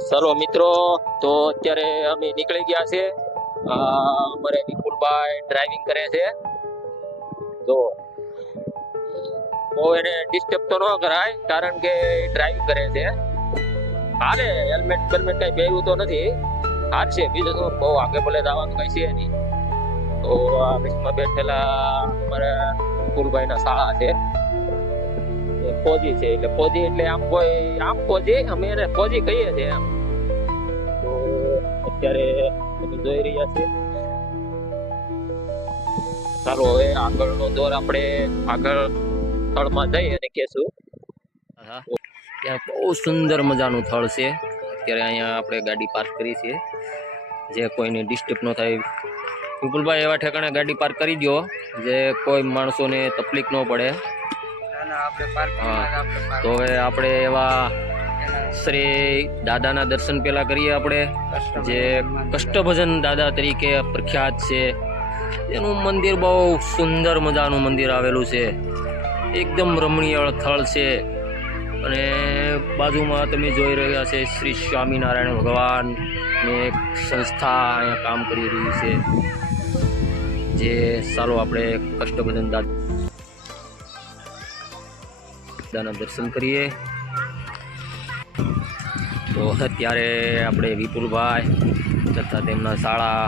ચાલો મિત્રો, તો અત્યારે અમે નીકળી ગયા છે. અમારે વિપુલભાઈ ડ્રાઇવિંગ કરે છે. તો બહુ એને ડિસ્ટર્બ તો ન કરાય, કારણ કે ડ્રાઇવિંગ કરે છે. હાલે, હેલ્મેટ બેલ્મેટ કઈ પહેર્યું તો નથી, હાર છે. બીજું તો બહુ આગે ભલે જવાનું કઈ છે નહીં. તો આ બસમાં બેઠેલા અમારા વિપુલભાઈ ના શાળા છે. ફોજી છે, એટલે ફોજી એટલે આમ ફોજી, અમે એને ફોજી કહીએ છીએ એમ. તો અત્યારે તમે જોઈ રહ્યા છે. ચાલો હવે આગળનો દોર આપણે આગળ સ્થળમાં જઈ અને કહેશું. ત્યાં બહુ સુંદર મજાનું સ્થળ છે. અત્યારે અહીંયા આપણે ગાડી પાર્ક કરી છે, જે કોઈને ડિસ્ટર્બ ન થાય. વિપુલભાઈ એવા ઠેકાણે ગાડી પાર્ક કરી દો જે કોઈ માણસોને તકલીફ ન પડે. તો હવે આપણે એવા શ્રી દાદાના દર્શન પેલા કરીએ. આપણે જે કષ્ટભજન દાદા તરીકે પ્રખ્યાત છે, એનું મંદિર બહુ સુંદર મજાનું મંદિર આવેલું છે. એકદમ રમણીય સ્થળ છે. અને બાજુમાં તમે જોઈ રહ્યા છે શ્રી સ્વામિનારાયણ ભગવાનની એક સંસ્થા અહીંયા કામ કરી રહી છે. જે ચાલો આપણે કષ્ટભજન દાદાના દર્શન કરીએ. તો અત્યારે આપણે વિપુલભાઈ તથા તેમના શાળા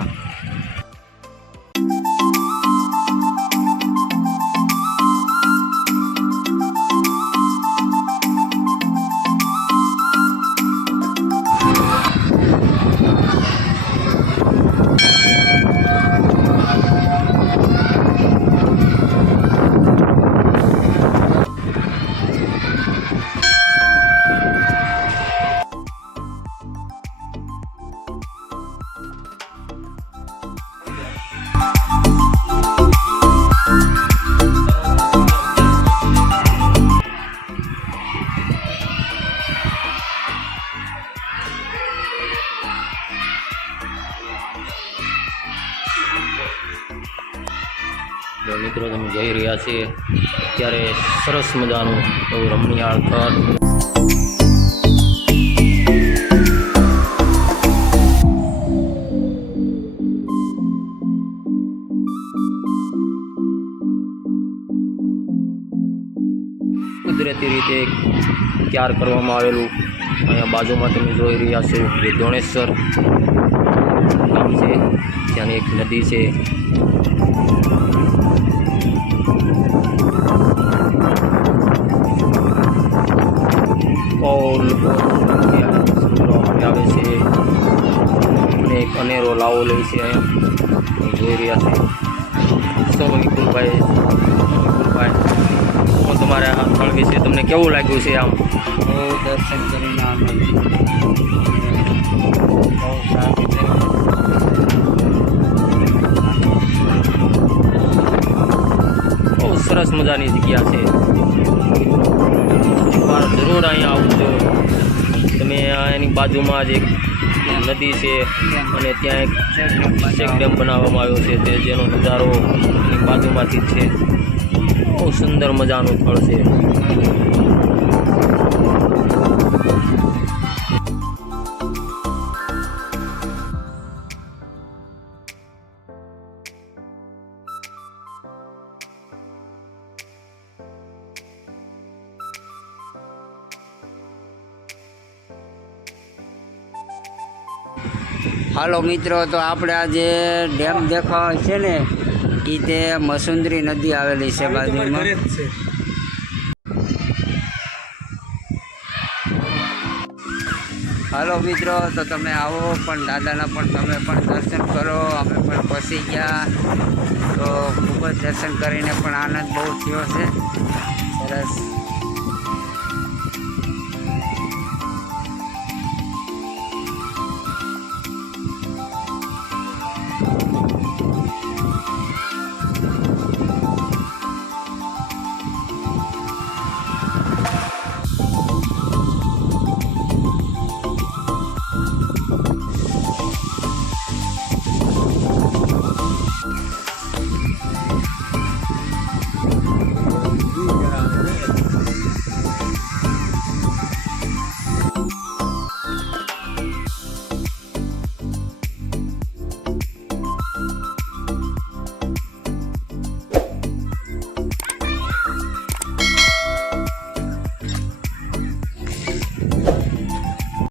મિત્રો તમે જોઈ રહ્યા છે. અત્યારે સરસ મજાનું એવું રમણીયાળ સ્થળ. કુદરતી રીતે તૈયાર કરવામાં આવેલું. અહીંયા બાજુમાં તમે જોઈ રહ્યા છો કે દોણેશ્વર ગામ છે, ત્યાંની એક નદી છે. આવે છે અને એક અનેરો લાવો લે છે. અહીંયા જોઈ રહ્યા છે. તો વિપુલભાઈ, હું તમારા આ સ્થળ વિશે તમને કેવું લાગ્યું છે? આમ દર્શન કરીને અમે બહુ સારું છે. બહુ સરસ મજાની જગ્યા છે. એકવાર જરૂર અહીંયા આવજો તમે. એની બાજુમાં જ એક નદી છે અને ત્યાં એક ચેક ડેમ બનાવવામાં આવ્યો છે, તે જેનો નજારો એની બાજુમાંથી જ છે. બહુ સુંદર મજાનું સ્થળ છે. હાલો મિત્રો, તો આપણે આ જે ડેમ દેખાય છે ને, એ તે મસુંદરી નદી આવેલી છે બાજુમાં. હાલો મિત્રો, તો તમે આવો પણ દાદાના પણ તમે પણ દર્શન કરો. અમે પણ પહોંચી ગયા, તો ખૂબ જ દર્શન કરીને પણ આનંદ બહુ થયો છે. સરસ.